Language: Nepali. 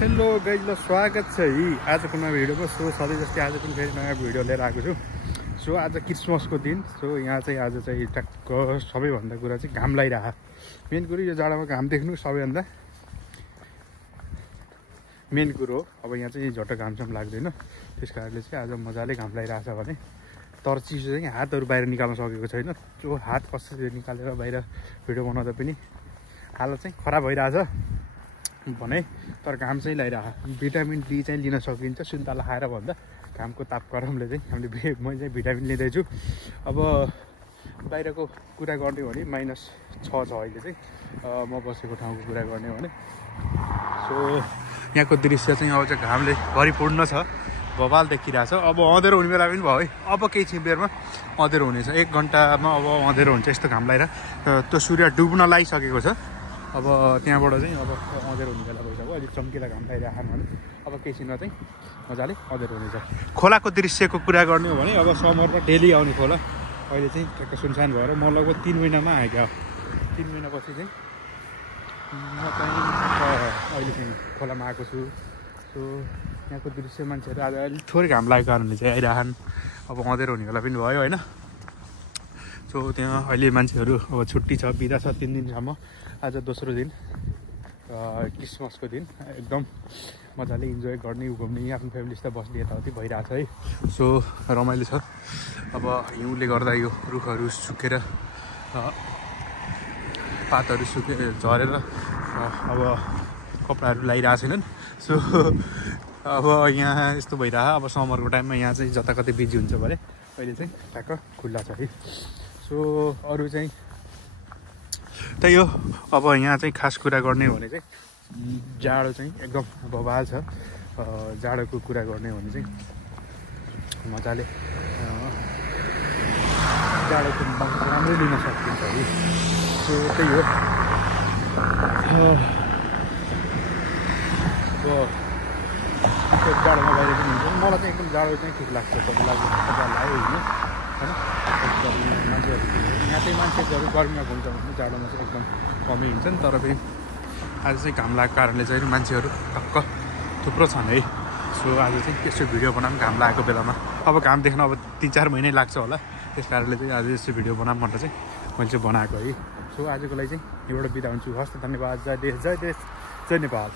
हेलो गाइज, ल स्वागत छ है आजको नयाँ भिडियोमा। सो सधैँ जस्तै आज पनि फेरि नयाँ भिडियो लिएर आएको छु। सो आज क्रिसमसको दिन। सो यहाँ चाहिँ आज चाहिँ टक्क सबैभन्दा कुरा चाहिँ घाम लागिरहेको। मेन कुरो यो जाडोमा घाम देख्नु सबैभन्दा मेन कुरो हो। अब यहाँ चाहिँ झट्ट घामसम्म लाग्दैन, त्यस कारणले चाहिँ आज मजाले घाम लागिरहेछ भने। तर चिसो चाहिँ हातहरू बाहिर निकाल्न सकेको छैन। त्यो हात कसरी निकालेर बाहिर भिडियो बनाउँदा पनि हालत चाहिँ खराब भइरहेछ भने। तर घाम चाहिँ लागिरहेको। भिटामिन डी चाहिँ लिन सकिन्छ सुन्तला खाएर भन्दा घामको ताप गरमले चाहिँ म चाहिँ भिटामिन लिँदैछु। अब बाहिरको कुरा गर्ने हो भने -6 छ अहिले चाहिँ म बसेको ठाउँको कुरा गर्ने हो भने। सो यहाँको दृश्य चाहिँ अब चाहिँ घामले भरिपूर्ण छ, बवाल देखिरहेछ। अब अँधेरो हुने बेला पनि भयो है। अब केही छिमेरमा अँधेरो हुनेछ, 1 घन्टामा अब अँधेरो हुन्छ। यस्तो घाम लागिरहेको, त्यो सूर्य डुब्न लागिसकेको छ। अब त्यहाँबाट चाहिँ अब अँधेरो हुने बेला भइसक्यो। अलिक चम्किला घाम लागिरहेको भने अब केही छिनमा चाहिँ मजाले अँधेरो हुनेछ। खोलाको दृश्यको कुरा गर्ने हो भने अब समरमा डेली आउने खोला अहिले चाहिँ ठ्याक्क सुनसान भएर म लगभग 3 महिनामा आएँ क्या। 3 महिनापछि चाहिँ म चाहिँ अहिले चाहिँ खोलामा आएको छु। सो यहाँको दृश्य मान्छेहरू आज अलिक थोरै घाम लागेको कारणले चाहिँ आइरहन्। अब अँधेरो हुने बेला पनि भयो होइन। सो त्यहाँ अहिले मान्छेहरू अब छुट्टी छ, बिदा छ 3 दिनसम्म। आज दोस्रो दिन क्रिसमसको दिन एकदम मजाले इन्जोय गर्ने, घुम्ने, आफ्नो फ्यामिलीसित बस्ने यताउति भइरहेछ है। सो रमाइलो छ। अब हिउँले गर्दा यो रुखहरू सुकेर पातहरू झरेर अब कपडाहरू लगाइरहेको छैनन्। सो अब यहाँ यस्तो भइरह। अब समरको टाइममा यहाँ चाहिँ जता कतै बिजी हुन्छ भने अहिले चाहिँ ठ्याक्क खुल्ला छ है। सो अरू चाहिँ त्यही हो। अब यहाँ चाहिँ खास कुरा गर्ने हो भने चाहिँ जाडो चाहिँ एकदम बवाल छ। जाडोको कुरा गर्ने हो भने चाहिँ मजाले जाडोको राम्रै लिन सकिन्छ है। सो त्यही हो। अब जाडोमा बाहिर पनि हुन्छ। मलाई चाहिँ एकदम जाडो चाहिँ ठिक लाग्छ। तपाईँलाई लाग्यो होइन। मान्छेहरू यहाँ चाहिँ मान्छेहरू गर्मीमा घुम्छ भने जाडोमा चाहिँ एकदम कमै हुन्छन्। तर पनि आज चाहिँ घाम लागेको कारणले चाहिँ मान्छेहरू टक्क थुप्रो छन् है। सो आज चाहिँ यस्तो भिडियो बनाऊँ घाम लागेको बेलामा। अब घाम देख्न अब 3-4 महिनै लाग्छ होला, त्यस कारणले चाहिँ आज यस्तो भिडियो बनाऊँ भनेर चाहिँ मैले चाहिँ बनाएको है। सो आजको लागि चाहिँ एउटा बिदा हुन्छु। हस्, धन्यवाद। जय देश, जय देश, जय नेपाल।